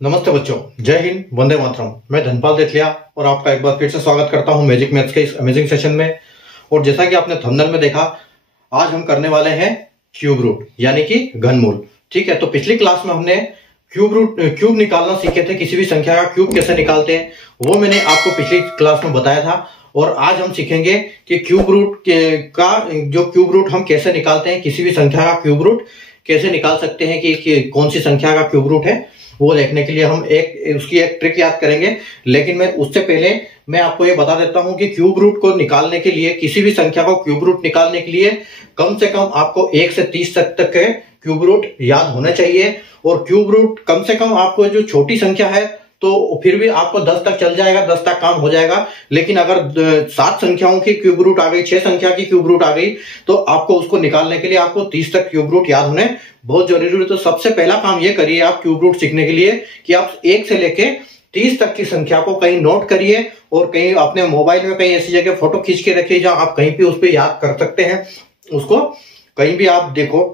नमस्ते बच्चों, जय हिंद, वंदे मातरम। मैं धनपाल देथलिया और आपका एक बार फिर से स्वागत करता हूं मैजिक मैथ्स के इस अमेजिंग सेशन में। और जैसा कि आपने थंबनेल में देखा, आज हम करने वाले हैं क्यूब रूट यानी कि घनमूल। ठीक है, तो पिछली क्लास में हमने क्यूब निकालना सीखे थे। किसी भी संख्या का क्यूब कैसे निकालते हैं वो मैंने आपको पिछली क्लास में बताया था। और आज हम सीखेंगे कि क्यूब रूट हम कैसे निकालते हैं, किसी भी संख्या का क्यूब रूट कैसे निकाल सकते हैं कि कौन सी संख्या का क्यूब रूट है। वो देखने के लिए हम उसकी एक ट्रिक याद करेंगे। लेकिन मैं उससे पहले मैं आपको ये बता देता हूं कि क्यूब रूट को निकालने के लिए, किसी भी संख्या को क्यूब रूट निकालने के लिए कम से कम आपको 1 से 30 तक के क्यूब रूट याद होने चाहिए। और क्यूब रूट कम से कम आपको जो छोटी संख्या है तो फिर भी आपको 10 तक चल जाएगा, 10 तक काम हो जाएगा। लेकिन अगर 7 संख्याओं की क्यूब रूट आ गई, 6 संख्या की क्यूब रूट आ गई, तो आपको उसको निकालने के लिए आपको 30 तक क्यूब रूट याद होने बहुत जरूरी है। तो सबसे पहला काम ये करिए आप क्यूब रूट सीखने के लिए कि आप 1 से लेके 30 तक की संख्या को कहीं नोट करिए और कहीं अपने मोबाइल में कहीं ऐसी जगह फोटो खींच के रखिए जहां आप कहीं भी उस पर याद कर सकते हैं। उसको कहीं भी आप देखो,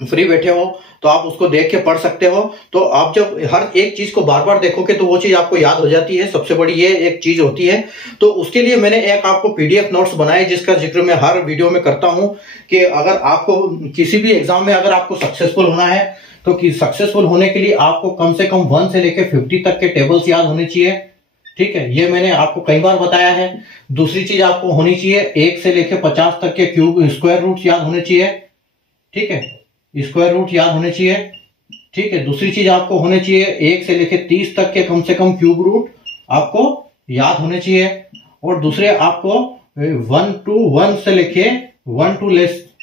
फ्री बैठे हो तो आप उसको देख के पढ़ सकते हो। तो आप जब हर एक चीज को बार बार देखोगे तो वो चीज आपको याद हो जाती है। सबसे बड़ी ये एक चीज होती है। तो उसके लिए मैंने एक आपको पीडीएफ नोट्स बनाए जिसका जिक्र मैं हर वीडियो में करता हूं कि अगर आपको किसी भी एग्जाम में अगर आपको सक्सेसफुल होना है तो सक्सेसफुल होने के लिए आपको कम से कम 1 से लेकर 50 तक के टेबल्स याद होने चाहिए। ठीक है, ये मैंने आपको कई बार बताया है। दूसरी चीज आपको होनी चाहिए 1 से लेकर 50 तक के क्यूब स्क्वायर रूट याद होने चाहिए। ठीक है, स्क्वायर रूट याद होने चाहिए। ठीक है, दूसरी चीज आपको होने चाहिए 1 से लेके 30 तक के कम से कम क्यूब रूट आपको याद होने चाहिए। और दूसरे आपको 1 से लेके 1 to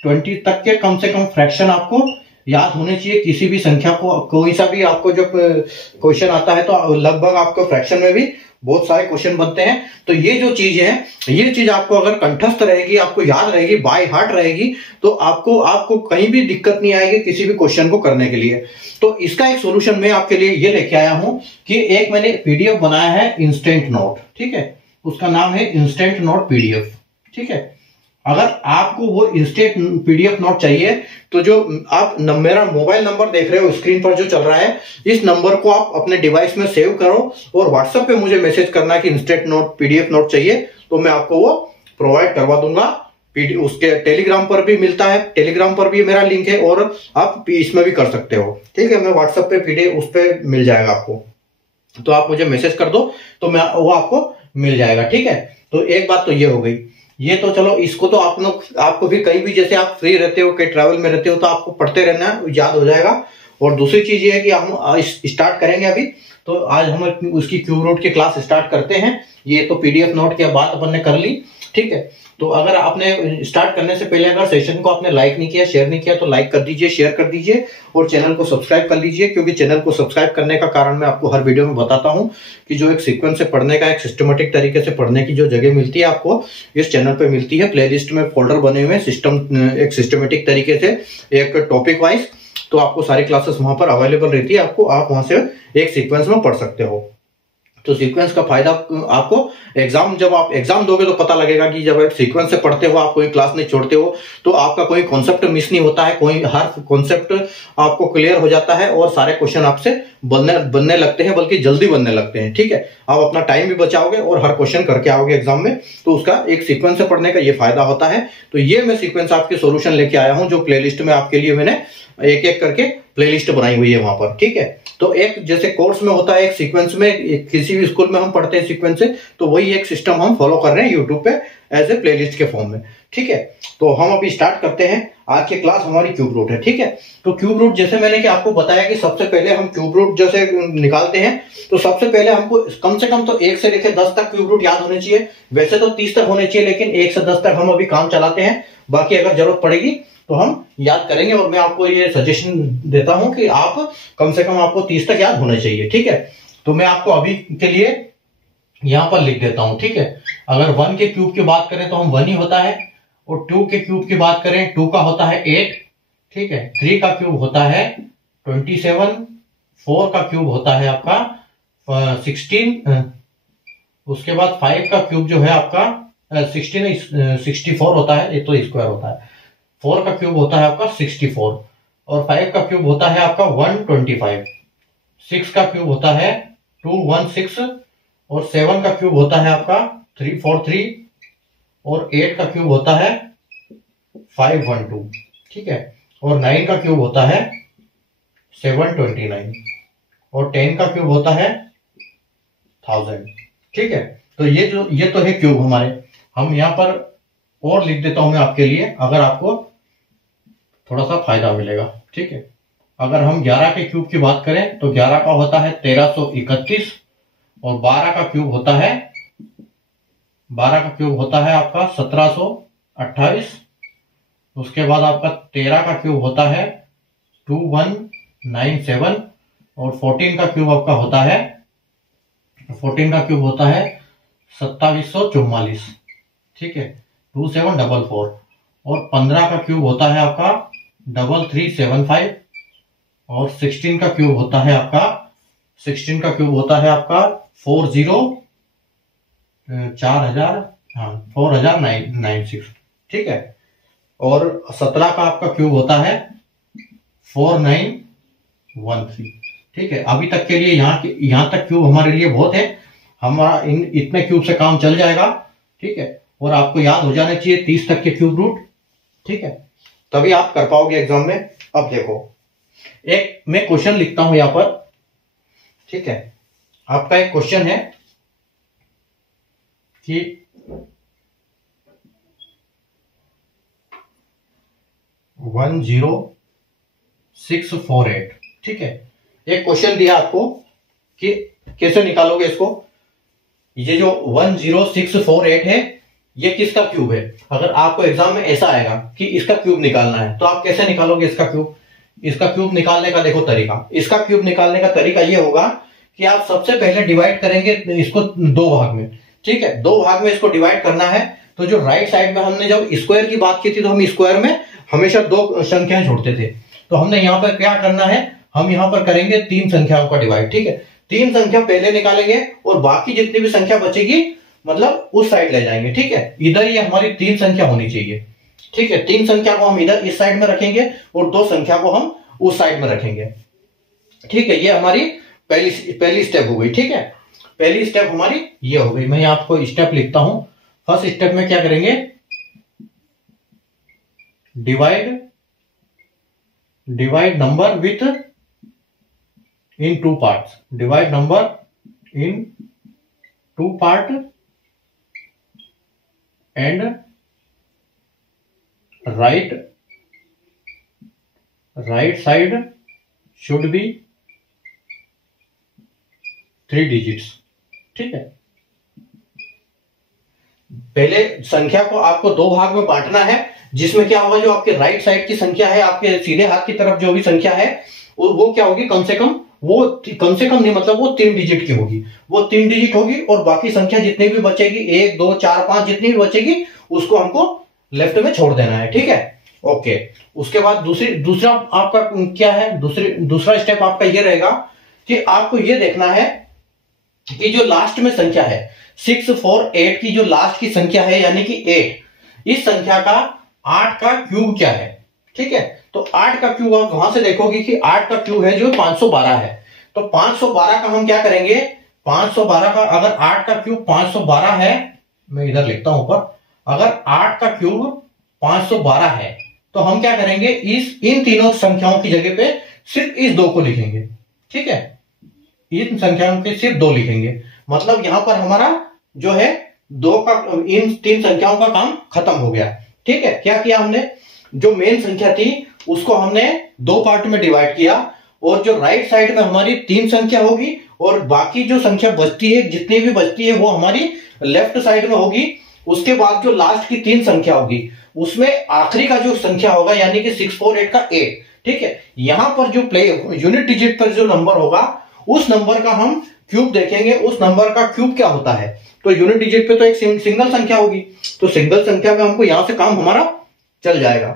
20 तक के कम से कम फ्रैक्शन आपको याद होने चाहिए। किसी भी संख्या को कोई सा भी आपको जब क्वेश्चन आता है तो लगभग आपको फ्रैक्शन में भी बहुत सारे क्वेश्चन बनते हैं। तो ये जो चीज है, ये चीज आपको अगर कंठस्थ रहेगी, आपको याद रहेगी, बाय हार्ट रहेगी, तो आपको कहीं भी दिक्कत नहीं आएगी किसी भी क्वेश्चन को करने के लिए। तो इसका एक सॉल्यूशन मैं आपके लिए ये लेके आया हूं कि एक मैंने पीडीएफ बनाया है इंस्टेंट नोट। ठीक है, उसका नाम है इंस्टेंट नोट पीडीएफ। ठीक है, अगर आपको वो इंस्टेंट पीडीएफ नोट चाहिए तो जो आप मेरा मोबाइल नंबर देख रहे हो स्क्रीन पर जो चल रहा है, इस नंबर को आप अपने डिवाइस में सेव करो और व्हाट्सएप पे मुझे मैसेज करना कि इंस्टेंट नोट पीडीएफ नोट चाहिए, तो मैं आपको वो प्रोवाइड करवा दूंगा। उसके टेलीग्राम पर भी मिलता है, टेलीग्राम पर भी मेरा लिंक है और आप इसमें भी कर सकते हो। ठीक है, मैं व्हाट्सएप पे पीडीएफ उस पर मिल जाएगा आपको, तो आप मुझे मैसेज कर दो तो मैं वो आपको मिल जाएगा। ठीक है, तो एक बात तो ये हो गई। ये तो चलो, इसको तो आपको फिर कहीं भी जैसे आप फ्री रहते हो, कहीं ट्रैवल में रहते हो तो आपको पढ़ते रहना है, याद हो जाएगा। और दूसरी चीज ये है कि हम स्टार्ट करेंगे अभी। तो आज हम उसकी क्यूब रूट की क्लास स्टार्ट करते हैं। ये तो पीडीएफ नोट की बात अपन ने कर ली। ठीक है, तो अगर आपने स्टार्ट करने से पहले अगर सेशन को आपने लाइक नहीं किया, शेयर नहीं किया, तो लाइक कर दीजिए, शेयर कर दीजिए और चैनल को सब्सक्राइब कर लीजिए। क्योंकि चैनल को सब्सक्राइब करने का कारण मैं आपको हर वीडियो में बताता हूं कि जो एक सीक्वेंस से पढ़ने का, एक सिस्टमेटिक तरीके से पढ़ने की जो जगह मिलती है आपको इस चैनल पे मिलती है। प्लेलिस्ट में फोल्डर बने हुए हैं एक सिस्टमेटिक तरीके से, एक टॉपिक वाइज, तो आपको सारी क्लासेस वहां पर अवेलेबल रहती है। आप वहां से एक सीक्वेंस में पढ़ सकते हो। तो सीक्वेंस का फायदा आपको जब आप एग्जाम दोगे तो पता लगेगा कि जब आप सीक्वेंस से पढ़ते हो, आप कोई क्लास नहीं छोड़ते हो, तो आपका कोई कॉन्सेप्ट मिस नहीं होता है, हर कॉन्सेप्ट आपको क्लियर हो जाता है और सारे क्वेश्चन आपसे बनने लगते हैं, बल्कि जल्दी बनने लगते हैं। ठीक है, आप अपना टाइम भी बचाओगे और हर क्वेश्चन करके आओगे एग्जाम में, तो उसका एक सीक्वेंस से पढ़ने का ये फायदा होता है। तो ये मैं सीक्वेंस आपके सोल्यूशन लेके आया हूं, जो प्लेलिस्ट में आपके लिए मैंने एक एक करके प्लेलिस्ट बनाई हुई है वहां पर। ठीक है, तो एक जैसे कोर्स में होता है एक सीक्वेंस में, किसी भी स्कूल में हम पढ़ते हैं सीक्वेंस से, तो वही एक सिस्टम हम फॉलो कर रहे हैं यूट्यूब पे एज ए प्लेलिस्ट के फॉर्म में। ठीक है, तो हम अभी स्टार्ट करते हैं। आज की क्लास हमारी क्यूब रूट है। ठीक है, तो क्यूब रूट जैसे मैंने कि आपको बताया कि सबसे पहले हम क्यूब रूट जैसे निकालते हैं तो सबसे पहले हमको कम से कम तो 1 से लेकर 10 तक क्यूब रूट याद होने चाहिए। वैसे तो 30 तक होने चाहिए, लेकिन 1 से 10 तक हम अभी काम चलाते हैं। बाकी अगर जरूरत पड़ेगी तो हम याद करेंगे। और मैं आपको ये सजेशन देता हूं कि आप कम से कम आपको 30 तक याद होने चाहिए। ठीक है, तो मैं आपको अभी के लिए यहां पर लिख देता हूं। ठीक है, अगर 1 के क्यूब की बात करें तो हम 1 ही होता है, और 2 के क्यूब की बात करें 2 का होता है 8। ठीक है, 3 का क्यूब होता है 27, 4 का क्यूब होता है आपका 16, उसके बाद 5 का क्यूब जो है आपका 64 होता है, ये तो स्क्वायर होता है। 4 का क्यूब होता है आपका 64 और 5 का क्यूब होता है आपका 125। 6 का क्यूब होता है 216 और 7 का क्यूब होता है आपका 343 और 8 का क्यूब होता है 512, ठीक है। और 9 का क्यूब होता है 729 और 10 का क्यूब होता है 1000, ठीक है। तो ये तो है क्यूब हमारे। हम यहाँ पर और लिख देता हूं मैं आपके लिए, अगर आपको थोड़ा सा फायदा मिलेगा, ठीक है। अगर हम 11 के क्यूब की बात करें तो 11 का होता है 1331 और 12 का क्यूब होता है आपका 1728। उसके बाद आपका 13 का क्यूब होता है 2197 और 14 का क्यूब आपका होता है 2744, ठीक है, 2744। और 15 का क्यूब होता है आपका 3375 और 16 का क्यूब होता है आपका 4096, ठीक है। और 17 का आपका क्यूब होता है 4913, ठीक है। अभी तक के लिए यहाँ तक क्यूब हमारे लिए बहुत है, हमारा इतने क्यूब से काम चल जाएगा, ठीक है। और आपको याद हो जाना चाहिए 30 तक के क्यूब रूट, ठीक है, तभी आप कर पाओगे एग्जाम में। अब देखो, एक मैं क्वेश्चन लिखता हूं यहां पर, ठीक है। आपका एक क्वेश्चन है कि 10648, ठीक है। एक क्वेश्चन दिया आपको कि कैसे निकालोगे इसको। ये जो 10648 है ये किसका क्यूब है। अगर आपको एग्जाम में ऐसा आएगा कि इसका क्यूब निकालना है तो आप कैसे निकालोगे इसका क्यूब। इसका क्यूब निकालने का देखो तरीका, इसका क्यूब निकालने का तरीका ये होगा कि आप सबसे पहले डिवाइड करेंगे इसको 2 भाग में, ठीक है। 2 भाग में इसको डिवाइड करना है। तो जो राइट साइड में हमने जब स्क्वायर की बात की थी तो हम स्क्वायर में हमेशा 2 संख्याएं छोड़ते थे। तो हमने यहाँ पर क्या करना है, हम यहाँ पर करेंगे 3 संख्याओं का डिवाइड, ठीक है। 3 संख्या पहले निकालेंगे और बाकी जितनी भी संख्या बचेगी मतलब उस साइड ले जाएंगे, ठीक है। इधर ये हमारी 3 संख्या होनी चाहिए, ठीक है। 3 संख्या को हम इधर इस साइड में रखेंगे और 2 संख्या को हम उस साइड में रखेंगे, ठीक है। ये हमारी पहली स्टेप हो गई, ठीक है। पहली स्टेप हमारी ये हो गई। मैं आपको स्टेप लिखता हूं। फर्स्ट स्टेप में क्या करेंगे, divide number with in 2 parts, divide number in 2 part and right side should be 3 digits, ठीक है। पहले संख्या को आपको 2 भाग में बांटना है, जिसमें क्या होगा, जो आपके राइट साइड की संख्या है, आपके सीधे हाथ की तरफ जो भी संख्या है वो क्या होगी, कम से कम नहीं, मतलब वो 3 डिजिट की होगी, वो 3 डिजिट होगी। और बाकी संख्या जितनी भी बचेगी 1 2 4 5 जितनी भी बचेगी उसको हमको लेफ्ट में छोड़ देना है, ठीक है। ओके, उसके बाद दूसरा आपका क्या है, दूसरा स्टेप आपका ये रहेगा कि आपको ये देखना है कि जो लास्ट में संख्या है 648 की जो लास्ट की संख्या है यानी कि 8, इस संख्या का 8 का क्यूब क्या है, ठीक है। तो 8 का क्यूब आप वहां से देखोगे कि 8 का क्यूब है जो 512 है। तो 512 का हम क्या करेंगे, 512 का अगर 8 का क्यूब 512 है, मैं इधर लिखता हूं ऊपर, अगर 8 का क्यूब 512 है तो हम क्या करेंगे, इन तीनों संख्याओं की जगह पे सिर्फ इस 2 को लिखेंगे, ठीक है। इन संख्याओं के सिर्फ 2 लिखेंगे, मतलब यहां पर हमारा जो है 2 का इन 3 संख्याओं का काम खत्म हो गया, ठीक है। क्या किया हमने, जो मेन संख्या थी उसको हमने 2 पार्ट में डिवाइड किया और जो राइट साइड में हमारी 3 संख्या होगी और बाकी जो संख्या बचती है, जितनी भी बचती है वो हमारी लेफ्ट साइड में होगी। उसके बाद जो लास्ट की 3 संख्या होगी उसमें आखिरी का जो संख्या होगा यानी कि 648 का 8, ठीक है। यहां पर जो यूनिट डिजिट पर जो नंबर होगा उस नंबर का हम क्यूब देखेंगे, उस नंबर का क्यूब क्या होता है। तो यूनिट डिजिट पे तो एक सिंगल संख्या होगी, तो सिंगल संख्या में हमको यहां से काम हमारा चल जाएगा।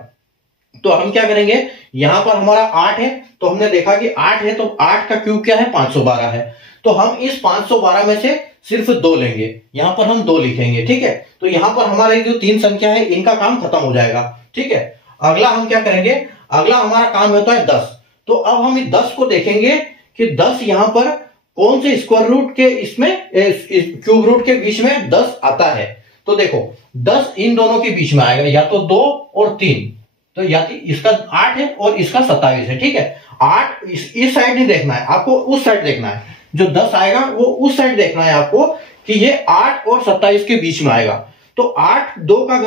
तो हम क्या करेंगे, यहां पर हमारा 8 है तो हमने देखा कि 8 है तो 8 का क्यूब क्या है, 512 है। तो हम इस 512 में से सिर्फ 2 लेंगे, यहां पर हम 2 लिखेंगे, ठीक है। तो यहां पर हमारी जो 3 संख्या है इनका काम खत्म हो जाएगा, ठीक है। अगला हम क्या करेंगे, अगला हमारा काम होता है 10। तो अब हम इस 10 को देखेंगे कि 10 यहां पर कौन से स्क्वायर रूट के इसमें क्यूब रूट के बीच में 10 आता है। तो देखो 10 इन दोनों के बीच में आएगा, या तो 2 और 3, तो या तो इसका 8 है और इसका 27 है। ठीक है, 8 इस साइड नहीं देखना है आपको, उस साइड देखना है। जो 10 आएगा वो उस साइड देखना है आपको कि ये 8 और 27 के बीच में आएगा। तो 8 2 का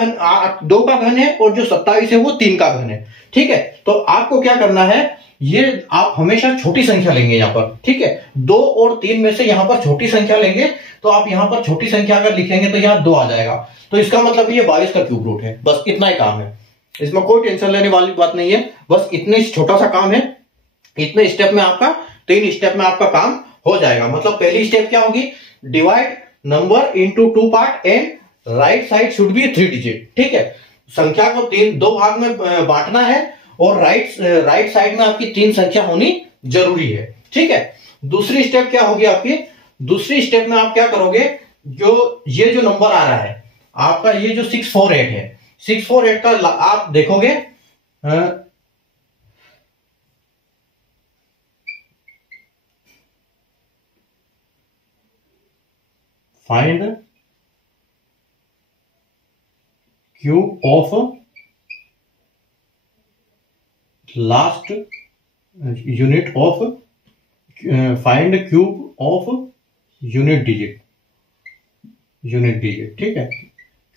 घन है और जो 27 है वो 3 का घन है। ठीक है, तो आपको क्या करना है, ये आप हमेशा छोटी संख्या लेंगे यहां पर। ठीक है, 2 और 3 में से यहां पर छोटी संख्या लेंगे, तो आप यहां पर छोटी संख्या अगर लिखेंगे तो यहां 2 आ जाएगा, तो इसका मतलब ये 22 का क्यूब रूट है। बस इतना ही काम है, इसमें कोई टेंशन लेने वाली बात नहीं है, बस इतने छोटा सा काम है। इतने स्टेप में आपका 3 स्टेप में आपका काम हो जाएगा। मतलब पहली स्टेप क्या होगी, divide number into 2 part and right side should be 3 digit. ठीक है, संख्या को 2 भाग में बांटना है और राइट साइड में आपकी 3 संख्या होनी जरूरी है। ठीक है, दूसरी स्टेप क्या होगी आपकी, दूसरी स्टेप में आप क्या करोगे, ये जो नंबर आ रहा है आपका, ये जो 648 है, 648 का आप देखोगे find cube of last unit of find cube of unit digit. ठीक है,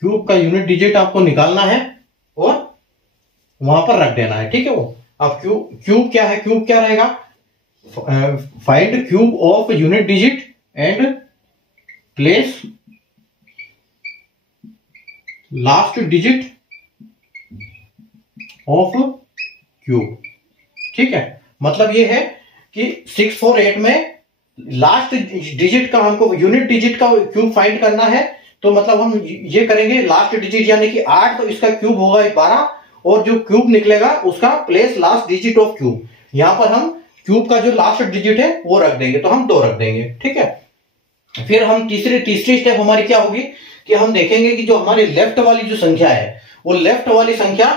क्यूब का यूनिट डिजिट आपको निकालना है और वहां पर रख देना है। ठीक है, वो अब क्यूब क्या है, क्यूब क्या रहेगा, find cube of unit digit and place last digit of cube. ठीक है, मतलब ये है कि 648 में लास्ट डिजिट का हमको यूनिट डिजिट का क्यूब फाइंड करना है। तो मतलब हम ये करेंगे लास्ट डिजिट यानी कि 8, तो इसका क्यूब होगा 12 और जो क्यूब निकलेगा उसका place last digit of cube. यहां पर हम क्यूब का जो लास्ट डिजिट है वो रख देंगे, तो हम 2 रख देंगे। ठीक है, फिर हम तीसरी स्टेप हमारी क्या होगी कि हम देखेंगे कि जो हमारी लेफ्ट वाली जो संख्या है वो लेफ्ट वाली संख्या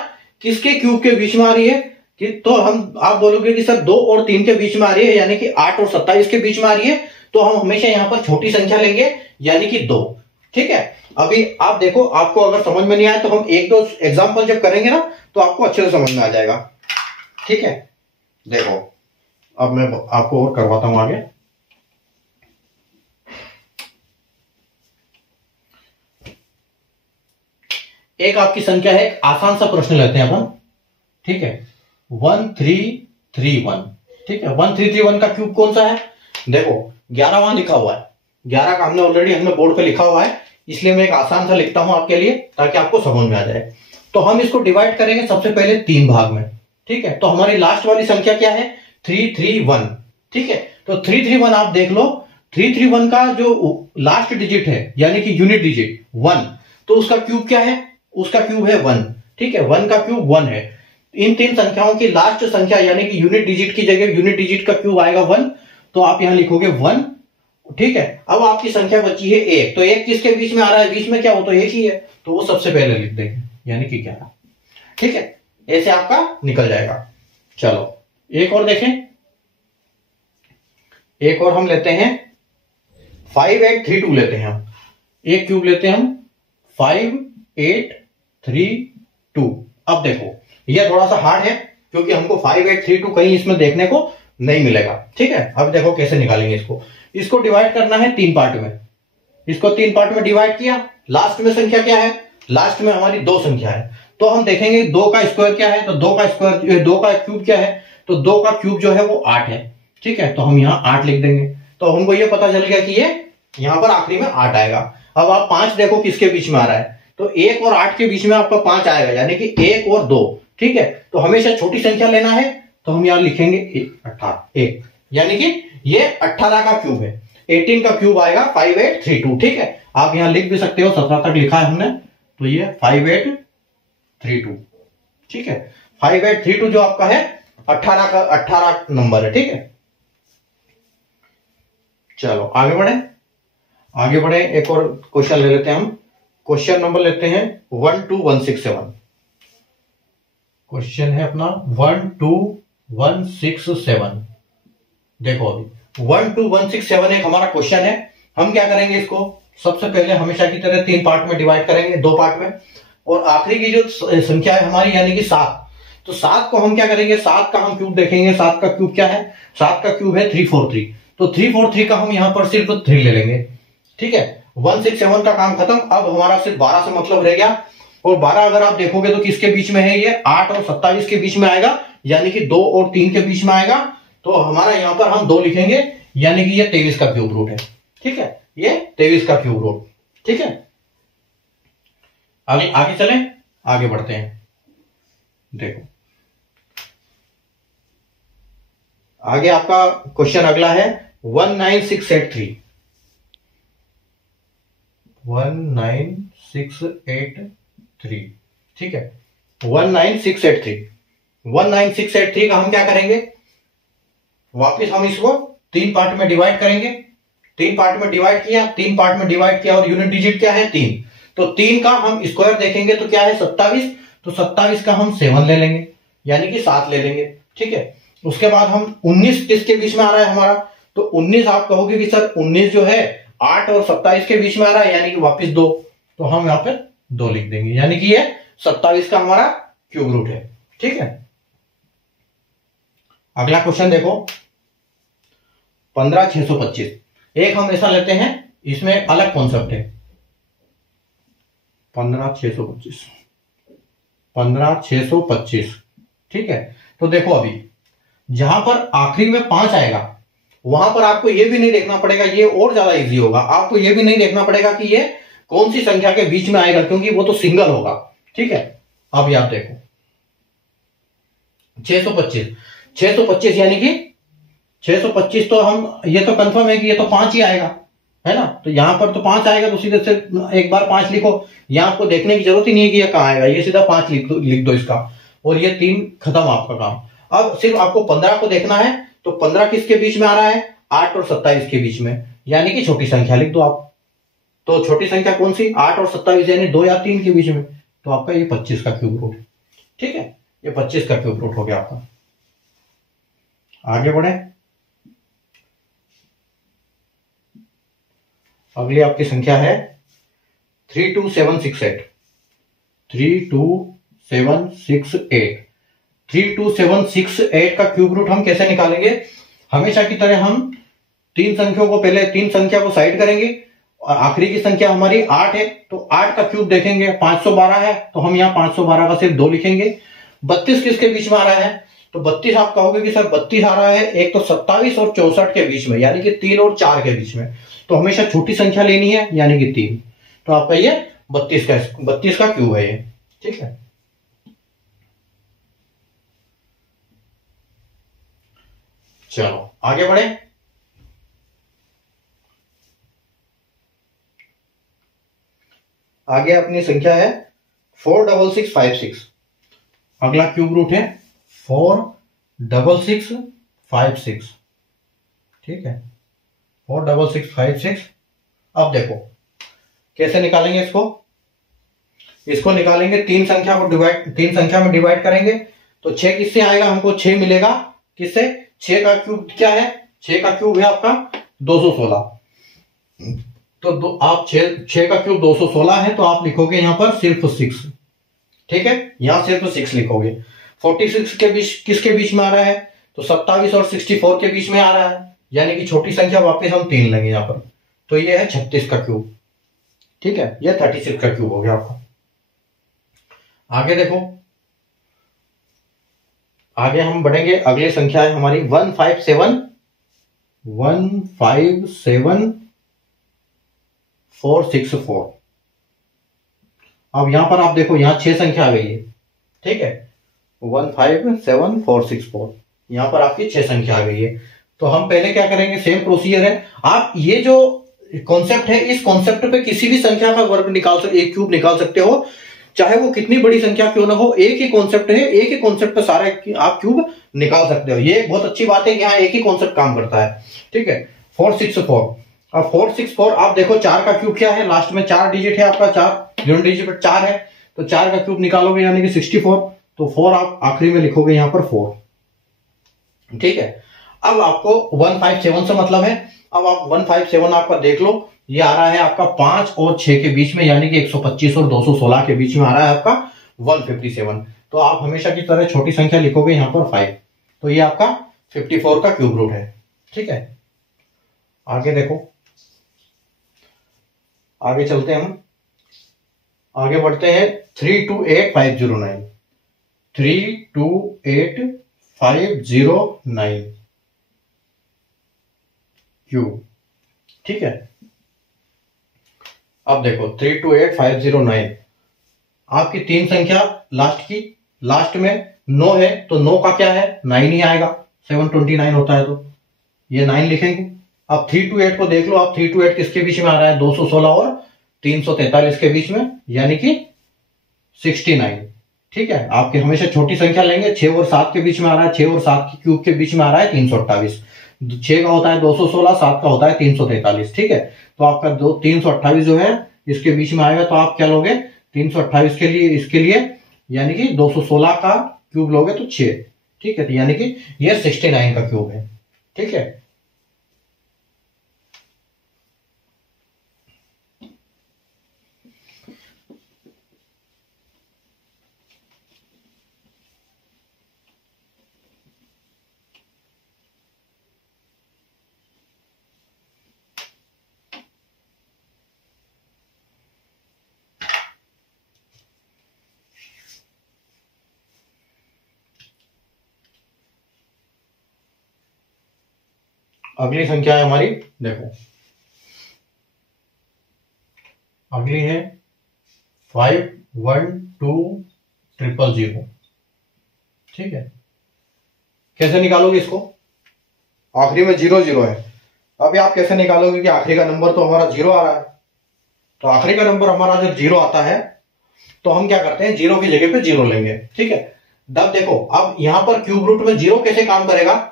किसके क्यूब के बीच में आ रही है, कि तो आप बोलोगे कि सर 2 और 3 के बीच में आ रही है, यानी कि 8 और 27 के बीच में आ रही है, तो हम हमेशा यहां पर छोटी संख्या लेंगे यानी कि 2। ठीक है, अभी आप देखो, आपको अगर समझ में नहीं आए तो हम 1-2 एग्जांपल जब करेंगे ना तो आपको अच्छे से समझ में आ जाएगा। ठीक है, देखो अब मैं आपको और करवाता हूं आगे। एक आपकी संख्या है, आसान सा प्रश्न लेते हैं अपन। ठीक है, 1331। ठीक है, 1331 का क्यूब कौन सा है, देखो 11 वहां लिखा हुआ है, 11 का हमने बोर्ड पे लिखा हुआ है, इसलिए मैं एक आसान सा लिखता हूं आपके लिए ताकि आपको समझ में आ जाए। तो हम इसको डिवाइड करेंगे सबसे पहले 3 भाग में। ठीक है, तो हमारी लास्ट वाली संख्या क्या है, 331। ठीक है, तो 331 आप देख लो, 331 का जो लास्ट डिजिट है यानी कि यूनिट डिजिट 1, तो उसका क्यूब क्या है, उसका क्यूब है 1। ठीक है, 1 का क्यूब 1 है। इन 3 संख्याओं की लास्ट संख्या यानी कि यूनिट डिजिट की जगह यूनिट डिजिट का क्यूब आएगा 1, तो आप यहां लिखोगे 1। ठीक है, अब आपकी संख्या बची है 1, तो 1 किसके बीच में आ रहा है, बीच में क्या हो, तो 1 ही है, तो वो सबसे पहले लिख देंगे यानी कि 11। ठीक है, ऐसे आपका निकल जाएगा। चलो एक और देखें, एक और हम लेते हैं 5832 लेते हैं हम, एक क्यूब लेते हैं हम 5832। अब देखो यह थोड़ा सा हार्ड है क्योंकि हमको 5832 कहीं इसमें देखने को नहीं मिलेगा। ठीक है, अब देखो कैसे निकालेंगे इसको डिवाइड करना है 3 पार्ट में। इसको 3 पार्ट में डिवाइड किया, लास्ट में संख्या क्या है, लास्ट में हमारी 2 संख्या है, तो हम देखेंगे 2 का स्क्वायर क्या है, तो 2 का क्यूब क्या है, तो 2 का क्यूब जो है वो 8 है। ठीक है, तो हम यहाँ 8 लिख देंगे, तो हमको ये पता चल गया कि ये यहां पर आखिरी में 8 आएगा। अब आप 5 देखो किसके बीच में आ रहा है, तो 1 और 8 के बीच में आपका 5 आएगा यानी कि 1 और 2। ठीक है, तो हमेशा छोटी संख्या लेना है, तो हम यहां लिखेंगे 1 यानी कि ये 18 का क्यूब है, 18 का क्यूब आएगा 5832। ठीक है, आप यहां लिख भी सकते हो, 17 तक लिखा है हमने, तो ये 5832। ठीक है, 5832 जो आपका है 18 नंबर है। ठीक है, चलो आगे बढ़े, एक और क्वेश्चन ले लेते हैं हम। क्वेश्चन नंबर लेते हैं 12167। क्वेश्चन है अपना 12167। देखो अभी 12167 एक हमारा क्वेश्चन है। हम क्या करेंगे, इसको सबसे पहले हमेशा की तरह 3 पार्ट में डिवाइड करेंगे, 2 पार्ट में, और आखिरी की जो संख्या है हमारी यानी कि 7, तो 7 को हम क्या करेंगे, 7 का हम क्यूब देखेंगे। 7 का क्यूब क्या है, 7 का क्यूब है 343, तो 343 का हम यहां पर सिर्फ 3 ले लेंगे। ठीक है, 167 का काम खत्म। अब हमारा सिर्फ 12 से मतलब रह गया, और 12 अगर आप देखोगे तो किसके बीच में है, ये 8 और 27 के बीच में आएगा, यानी कि 2 और 3 के बीच में आएगा। तो हमारा यहां पर हम 2 लिखेंगे, यानी कि ये 23 का क्यूब रूट है। ठीक है, ये 23 का क्यूब रूट। ठीक है, आगे आगे चलें, आगे बढ़ते हैं। देखो आगे आपका क्वेश्चन अगला है 19683। 19683। ठीक है, 19683 का हम क्या करेंगे, वापिस हम इसको 3 पार्ट में डिवाइड करेंगे। 3 पार्ट में डिवाइड किया, 3 पार्ट में डिवाइड किया, और यूनिट डिजिट क्या है 3, तो 3 का हम स्क्वायर देखेंगे तो क्या है 27, तो 27 का हम 7 ले लेंगे, यानी कि 7 ले लेंगे। ठीक है, उसके बाद हम 19 किसके बीच में आ रहा है हमारा, तो 19 आप कहोगे कि सर 19 जो है 8 और 27 के बीच में आ रहा है, यानी कि वापिस 2, तो हम यहां पर 2 लिख देंगे, यानी कि ये 27 का हमारा क्यूब रूट है। ठीक है, अगला क्वेश्चन देखो 15625। एक हम ऐसा लेते हैं, इसमें अलग कॉन्सेप्ट है। 15625। ठीक है, तो देखो अभी जहां पर आखिरी में 5 आएगा, वहां पर आपको यह भी नहीं देखना पड़ेगा, ये और ज्यादा इजी होगा। आपको यह भी नहीं देखना पड़ेगा कि ये कौन सी संख्या के बीच में आएगा, क्योंकि वो तो सिंगल होगा। ठीक है, अब आप देखो 625 यानी कि 625, तो हम ये तो कंफर्म है कि ये तो 5 ही आएगा, है ना, तो यहां पर तो 5 आएगा, तो सीधे से एक बार 5 लिखो। यहां आपको देखने की जरूरत ही नहीं है कि ये कहां आएगा, ये सीधा 5 लिख दो इसका, और ये 3 खत्म आपका काम। अब सिर्फ आपको 15 को देखना है, तो 15 किसके बीच में आ रहा है, 8 और 27 के बीच में, यानी कि छोटी संख्या लिख दो आप। तो छोटी संख्या कौन सी, 8 और 27, यानी 2 या 3 के बीच में, तो आपका ये 25 का क्यूब रूट। ठीक है, ये 25 का क्यूब रूट हो गया आपका। आगे बढ़े, अगली आपकी संख्या है 32768। 32768 का क्यूब रूट हम कैसे निकालेंगे, हमेशा की तरह हम 3 संख्याओं को, पहले 3 संख्या को साइड करेंगे, और आखिरी की संख्या हमारी 8 है, तो 8 का क्यूब देखेंगे, 512 है, तो हम यहाँ 512 का सिर्फ 2 लिखेंगे। 32 किसके बीच में आ रहा है, तो 32 आप कहोगे कि सर 32 आ रहा है एक तो 27 और 64 के बीच में, यानी कि 3 और 4 के बीच में, तो हमेशा छोटी संख्या लेनी है, यानी कि 3, तो आपका ये 32 का क्यूब है ये। ठीक है, चलो आगे बढ़े। आगे अपनी संख्या है 46656। अगला क्यूब रूट है 46656। ठीक है, 46656। अब देखो कैसे निकालेंगे इसको निकालेंगे, 3 संख्या में डिवाइड करेंगे, तो 6 किससे आएगा, हमको 6 मिलेगा, किससे, 6 का क्यूब क्या है, 6 का क्यूब है आपका 216, तो आप 6 का क्यूब 216 है, तो आप लिखोगे यहां पर सिर्फ 6। ठीक है, यहां सिर्फ 6 लिखोगे। 46 के बीच किसके बीच में आ रहा है, तो 27 और 64 के बीच में आ रहा है, यानी कि छोटी संख्या वापस हम 3 लेंगे यहां पर, तो ये है 36 का क्यूब। ठीक है, ये 36 का क्यूब हो गया आपका। आगे देखो, आगे हम बढ़ेंगे, अगली संख्या है हमारी 157464। अब यहां पर आप देखो, यहां 6 संख्या आ गई है। ठीक है, 157464, यहां पर आपकी 6 संख्या आ गई है। तो हम पहले क्या करेंगे, सेम प्रोसीजर है। आप ये जो कॉन्सेप्ट है, इस कॉन्सेप्ट पे किसी भी संख्या का वर्ग निकाल सकते, एक क्यूब निकाल सकते हो, चाहे वो कितनी बड़ी संख्या क्यों ना हो। एक ही कॉन्सेप्ट है, एक ही कॉन्सेप्ट पे सारे आप क्यूब निकाल सकते हो। ये बहुत अच्छी बात है कि यहाँ एक ही कॉन्सेप्ट काम करता है। ठीक है, 464। अब 464 आप देखो 4 का क्यूब क्या है, लास्ट में 4 डिजिट है आपका, 4 यूनिट डिजिट 4 है, तो 4 का क्यूब निकालोगे यानी कि 64, तो 4 आप आखिरी में लिखोगे यहां पर 4। ठीक है, अब आपको 157 से मतलब है, अब आप 157 आपका देख लो, ये आ रहा है आपका 5 और 6 के बीच में, यानी कि 125 और 216 के बीच में आ रहा है आपका 157। तो आप हमेशा की तरह छोटी संख्या लिखोगे यहाँ पर 5, तो ये आपका 54 का क्यूब रूट है। ठीक है, आगे देखो, आगे चलते हैं हम, आगे बढ़ते हैं 328509, 328509 क्यूब। ठीक है, अब देखो 328509, आपकी तीन संख्या लास्ट में 9 है, तो 9 का क्या है, 9 ही आएगा, 729 होता है, तो ये 9 लिखेंगे। अब 328 को देख लो, आप 328 किसके बीच में आ रहा है, 216 और 343 के बीच में, यानी कि 69। ठीक है, आपके हमेशा छोटी संख्या लेंगे, 6 और 7 के बीच में आ रहा है, 6 और 7 के क्यूब के बीच में आ रहा है 328, 6 का होता है 216, 7 का होता है 343। ठीक है, तो आपका 328 जो है इसके बीच में आएगा, तो आप क्या लोगे, 328 के लिए, इसके लिए यानी कि 216 का क्यूब लोगे तो 6। ठीक है, तो यानी कि ये 69 का क्यूब है। ठीक है, अगली संख्या है हमारी, देखो अगली है 512000। ठीक है, कैसे निकालोगे इसको, आखिरी में 00 है, अभी आप कैसे निकालोगे कि आखिरी का नंबर तो हमारा 0 आ रहा है। तो आखिरी का नंबर हमारा जब 0 आता है तो हम क्या करते हैं, 0 की जगह पे 0 लेंगे। ठीक है, तब देखो, अब यहां पर क्यूब रूट में 0 कैसे काम करेगा,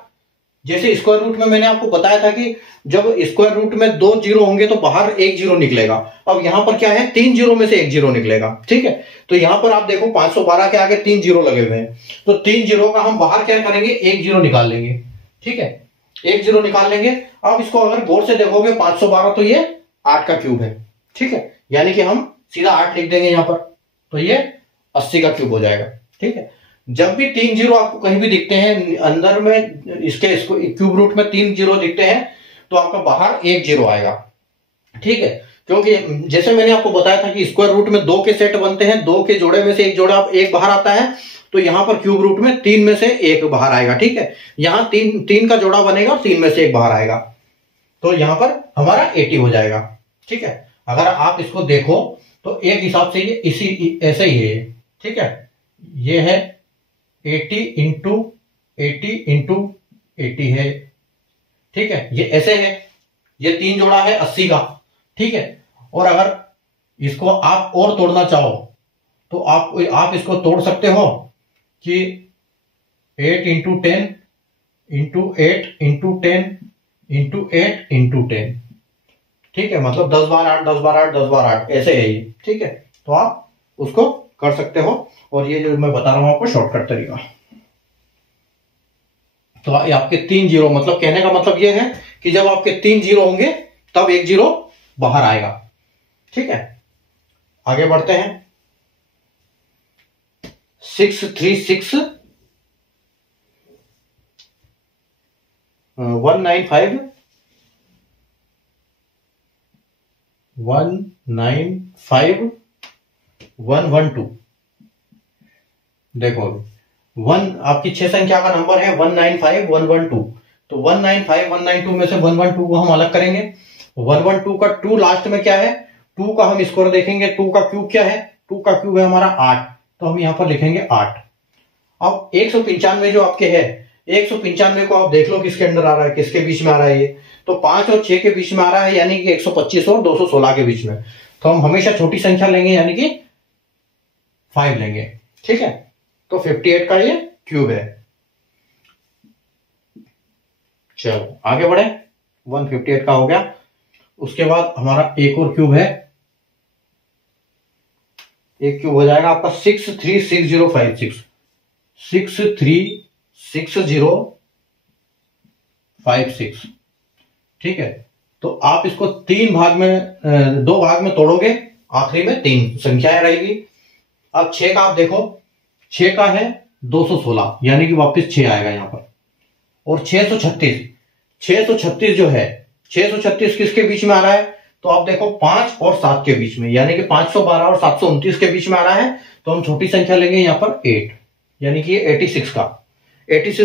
जैसे स्क्वायर रूट में मैंने आपको बताया था कि जब स्क्वायर रूट में 2 0 होंगे तो बाहर 1 0 निकलेगा। अब यहां पर क्या है, 3 0 में से 1 0 निकलेगा। ठीक है, तो यहां पर आप देखो 512 के आगे 3 0 लगे हुए हैं, तो 3 0 का हम बाहर क्या करेंगे, 1 0 निकाल लेंगे। ठीक है, 1 0 निकाल लेंगे। अब इसको अगर गौर से देखोगे 512 तो ये 8 का क्यूब है। ठीक है, यानी कि हम सीधा 8 लिख देंगे यहां पर, तो ये 80 का क्यूब हो जाएगा। ठीक है, जब भी 3 0 आपको कहीं भी दिखते हैं अंदर में, इसके क्यूब रूट में 3 0 दिखते हैं, तो आपका बाहर 1 0 आएगा। ठीक है, क्योंकि जैसे मैंने आपको बताया था कि स्क्वायर रूट में 2 के सेट बनते हैं, 2 के जोड़े में से एक जोड़ा एक बाहर आता है, तो यहां पर क्यूब रूट में 3 में से एक बाहर आएगा। ठीक है, यहां 3 का जोड़ा बनेगा, 3 में से एक बाहर आएगा, तो यहां पर हमारा 80 हो जाएगा। ठीक है, अगर आप इसको देखो तो एक हिसाब से ये इसी ऐसे ही है। ठीक है, ये है 80 इंटू 80 है। ठीक है, ये ऐसे है, ये 3 जोड़ा है 80 का। ठीक है, और अगर इसको आप और तोड़ना चाहो तो आप इसको तोड़ सकते हो कि 8 into 10 into 8 into 10 into 8 into 10। ठीक है, मतलब 10 बार 8 10 बार 8 10 बार 8 ऐसे है ये। ठीक है, तो आप उसको कर सकते हो, और ये जो मैं बता रहा हूं आपको शॉर्टकट तरीका। तो आपके 3 0, मतलब कहने का मतलब ये है कि जब आपके 3 0 होंगे तब 1 0 बाहर आएगा। ठीक है, आगे बढ़ते हैं 636 195 112। देखो, 1 आपकी 6 संख्या का नंबर है 195112, तो 195192 में से 112 को हम अलग करेंगे। 112 का 2 लास्ट में क्या है, 2 का हम स्कोर देखेंगे, 2 का क्यूब क्या है, 2 का क्यूब है हमारा 8, तो हम यहां पर लिखेंगे 8। अब 195 जो आपके है, 195 को आप देख लो किसके अंदर आ रहा है, किसके बीच में आ रहा है, ये तो 5 और 6 के बीच में आ रहा है, यानी कि 125 और 216 के बीच में। तो हम हमेशा छोटी संख्या लेंगे, यानी कि 5 लेंगे। ठीक है, तो 58 का ये क्यूब है। चलो आगे बढ़े, 158 का हो गया। उसके बाद हमारा एक और क्यूब है, एक क्यूब हो जाएगा आपका 636056, 636056। 6। ठीक है, तो आप इसको 2 भाग में तोड़ोगे, आखिरी में 3 संख्याएं रहेगी। अब 6 का आप देखो, 6 का है 216, यानी कि वापस 6 आएगा यहां पर। और 636 जो है, 636 किसके बीच में आ रहा है? तो आप देखो 5 और 7 के बीच में, यानी कि 512 और 729 के बीच में आ रहा है। तो हम छोटी संख्या लेंगे यहां पर 8, यानी कि 86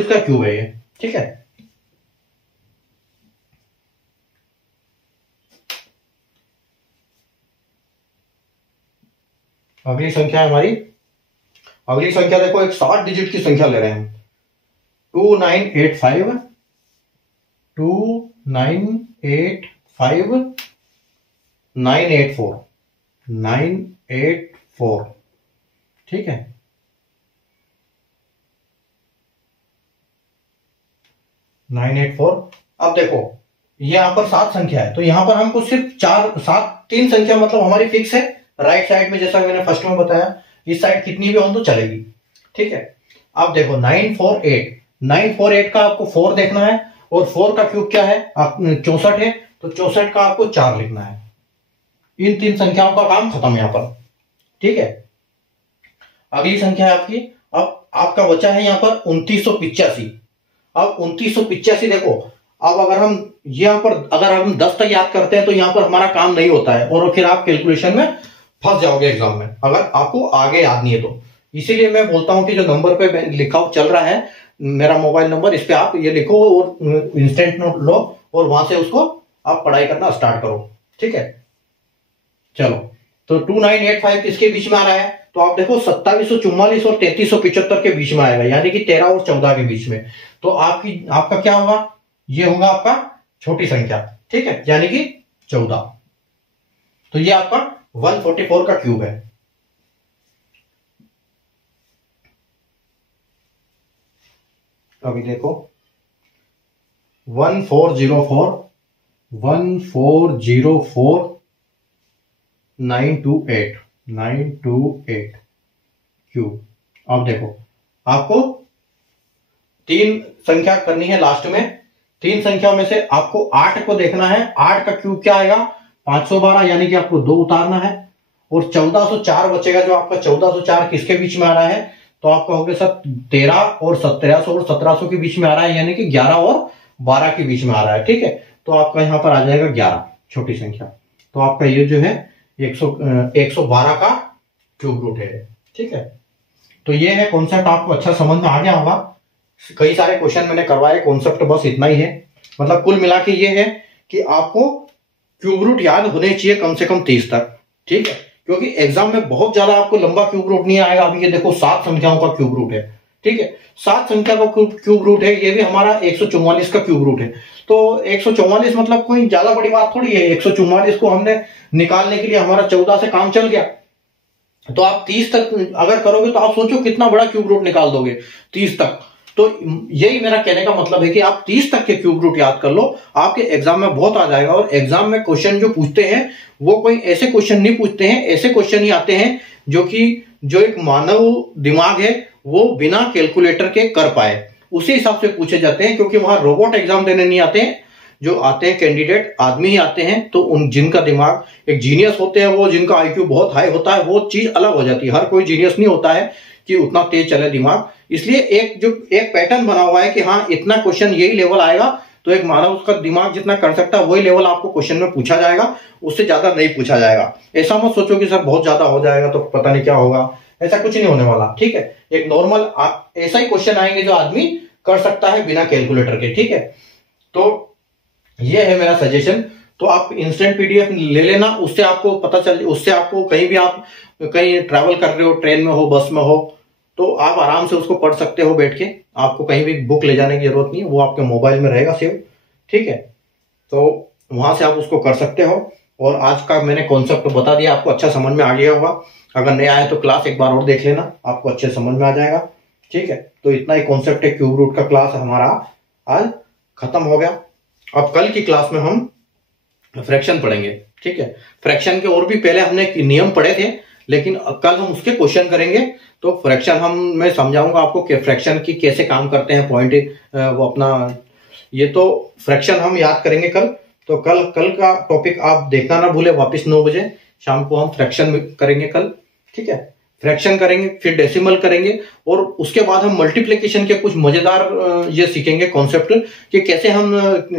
का क्यूब है ये। ठीक है, अगली संख्या है हमारी, अगली संख्या देखो, एक 7 डिजिट की संख्या ले रहे हैं हम। 2985 984। ठीक है, अब देखो यहां पर 7 संख्या है, तो यहां पर हमको सिर्फ 3 संख्या मतलब हमारी फिक्स है। राइट साइड में, जैसा मैंने फर्स्ट में बताया, इस साइड कितनी भी हो तो चलेगी। ठीक है, अब देखो 948 का आपको 4 देखना है, और 4 का क्यूब क्या है? 64 है, तो 64 का आपको 4 लिखना है। इन 3 संख्याओं का काम खत्म यहां पर। ठीक है, अगली संख्या है आपकी, अब आपका बचा है यहां पर 2985। अब 2985 देखो, अब अगर हम यहां पर अगर हम 10 तक याद करते हैं तो यहां पर हमारा काम नहीं होता है, और फिर आप कैलकुलेशन में फंस जाओगे एग्जाम में, अगर आपको आगे याद नहीं है तो। इसीलिए मैं बोलता हूं कि जो नंबर पे लिखा चल रहा है मेरा मोबाइल नंबर, इस पे आप ये लिखो और इंस्टेंट नोट लो, और वहां से उसको आप पढ़ाई करना स्टार्ट करो। ठीक है, चलो, तो 2985 किसके बीच में आ रहा है? तो आप देखो 2744 और 3375 के बीच में आएगा, यानी कि 13 और 14 के बीच में। तो आपका क्या होगा? ये होगा आपका छोटी संख्या। ठीक है, यानी कि 14। तो ये आपका 144 का क्यूब है। अभी देखो 1404 928 क्यूब। अब देखो आपको 3 संख्या करनी है लास्ट में। 3 संख्या में से आपको 8 को देखना है। 8 का क्यूब क्या आएगा? 512, यानी कि आपको 2 उतारना है, और 1404 बचेगा। जो आपका 1404 किसके बीच में आ रहा है? तो आपका हो गया सर 13 और 1700 और 1700 के बीच में आ रहा है, यानी कि 11 और 12 के बीच में आ रहा है। ठीक है, तो आपका यहां पर आ जाएगा 11, छोटी संख्या। तो आपका ये जो है 112 का क्यूब रूट है। ठीक है, तो ये है कॉन्सेप्ट, आपको अच्छा समझ में आ गया होगा। कई सारे क्वेश्चन मैंने करवाए, कॉन्सेप्ट बस इतना ही है। मतलब कुल मिला के ये है कि आपको क्यूब रूट याद होने चाहिए कम से कम 30 तक। ठीक है, क्योंकि एग्जाम में बहुत ज्यादा आपको लंबा क्यूब रूट नहीं आएगा। अभी ये देखो 7 संख्याओं का क्यूब रूट है। ठीक है, 7 संख्या का क्यूब रूट है। ये भी हमारा 144 का क्यूब रूट है। तो 144 मतलब कोई ज्यादा बड़ी बात थोड़ी है। 144 को हमने निकालने के लिए हमारा 14 से काम चल गया। तो आप 30 तक अगर करोगे तो आप सोचो कितना बड़ा क्यूब रूट निकाल दोगे 30 तक। तो यही मेरा कहने का मतलब है कि आप 30 तक के क्यूब रूट याद कर लो, आपके एग्जाम में बहुत आ जाएगा। और एग्जाम में क्वेश्चन जो पूछते हैं वो कोई ऐसे क्वेश्चन नहीं पूछते हैं, ऐसे क्वेश्चन ही आते हैं जो एक मानव दिमाग है वो बिना कैलकुलेटर के कर पाए, उसी हिसाब से पूछे जाते हैं। क्योंकि वहां रोबोट एग्जाम देने नहीं आते हैं, जो आते हैं कैंडिडेट आदमी ही आते हैं। तो उन जिनका दिमाग एक जीनियस होते हैं, वो जिनका आईक्यू बहुत हाई होता है, वो चीज अलग हो जाती है। हर कोई जीनियस नहीं होता है कि उतना तेज चले दिमाग। इसलिए एक पैटर्न बना हुआ है कि हाँ इतना क्वेश्चन यही लेवल आएगा, तो एक मानव उसका दिमाग जितना कर सकता है वही लेवल आपको क्वेश्चन में पूछा जाएगा, उससे ज्यादा नहीं पूछा जाएगा। ऐसा मत सोचो कि सर बहुत ज्यादा हो जाएगा तो पता नहीं क्या होगा, ऐसा कुछ नहीं होने वाला। ठीक है, एक नॉर्मल ऐसा ही क्वेश्चन आएंगे जो आदमी कर सकता है बिना कैलकुलेटर के। ठीक है, तो ये है मेरा सजेशन। तो आप इंस्टेंट पीडीएफ ले लेना, उससे आपको पता चल, उससे आपको कहीं भी आप कहीं ट्रैवल कर रहे हो, ट्रेन में हो, बस में हो, तो आप आराम से उसको पढ़ सकते हो बैठ के। आपको कहीं भी बुक ले जाने की जरूरत नहीं है, वो आपके मोबाइल में रहेगा सेव। ठीक है, तो वहां से आप उसको कर सकते हो। और आज का मैंने कॉन्सेप्ट बता दिया, आपको अच्छा समझ में आ गया होगा। अगर नहीं आया तो क्लास एक बार और देख लेना, आपको अच्छे समझ में आ जाएगा। ठीक है, तो इतना ही कॉन्सेप्ट है। क्यूब रूट का क्लास हमारा आज खत्म हो गया। अब कल की क्लास में हम फ्रैक्शन पढ़ेंगे। ठीक है, फ्रैक्शन के और भी पहले हमने नियम पढ़े थे, लेकिन कल हम उसके क्वेश्चन करेंगे। तो फ्रैक्शन मैं समझाऊंगा आपको कि फ्रैक्शन की कैसे काम करते हैं, पॉइंट वो अपना ये तो फ्रैक्शन हम याद करेंगे कल। तो कल का टॉपिक आप देखना ना भूले, वापस 9 बजे शाम को हम फ्रैक्शन करेंगे कल, ठीक है। फ्रैक्शन करेंगे, फिर डेसिमल करेंगे, और उसके बाद हम मल्टीप्लिकेशन के कुछ मजेदार ये सीखेंगे कॉन्सेप्ट कि कैसे हम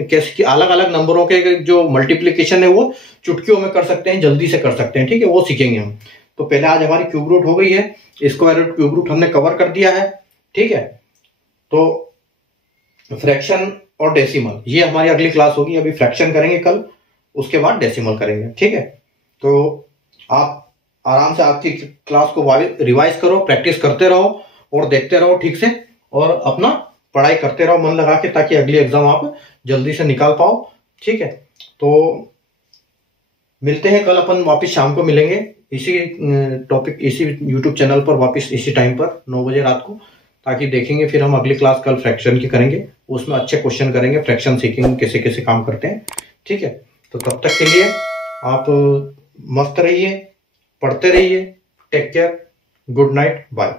कैसे अलग अलग नंबरों के जो मल्टीप्लिकेशन है वो चुटकियों में कर सकते हैं, जल्दी से कर सकते हैं, ठीक है, वो सीखेंगे हम। तो पहले आज हमारी क्यूब रूट हो गई है, स्क्वायर रूट, क्यूब रूट हमने कवर कर दिया है, ठीक है। तो फ्रैक्शन और डेसिमल ये हमारी अगली क्लास होगी। अभी फ्रैक्शन करेंगे कल, उसके बाद डेसिमल करेंगे, ठीक है। तो आप आराम से आपकी क्लास को रिवाइज करो, प्रैक्टिस करते रहो और देखते रहो ठीक से, और अपना पढ़ाई करते रहो मन लगा के, ताकि अगली एग्जाम आप जल्दी से निकाल पाओ, ठीक है। तो मिलते हैं कल, अपन वापस शाम को मिलेंगे इसी टॉपिक, इसी यूट्यूब चैनल पर, वापस इसी टाइम पर 9 बजे रात को, ताकि देखेंगे फिर हम अगली क्लास कल फ्रैक्शन की करेंगे, उसमें अच्छे क्वेश्चन करेंगे, फ्रैक्शन सीखेंगे कैसे कैसे काम करते हैं, ठीक है। तो तब तक के लिए आप मस्त रहिए, पढ़ते रहिए, take care, good night, bye.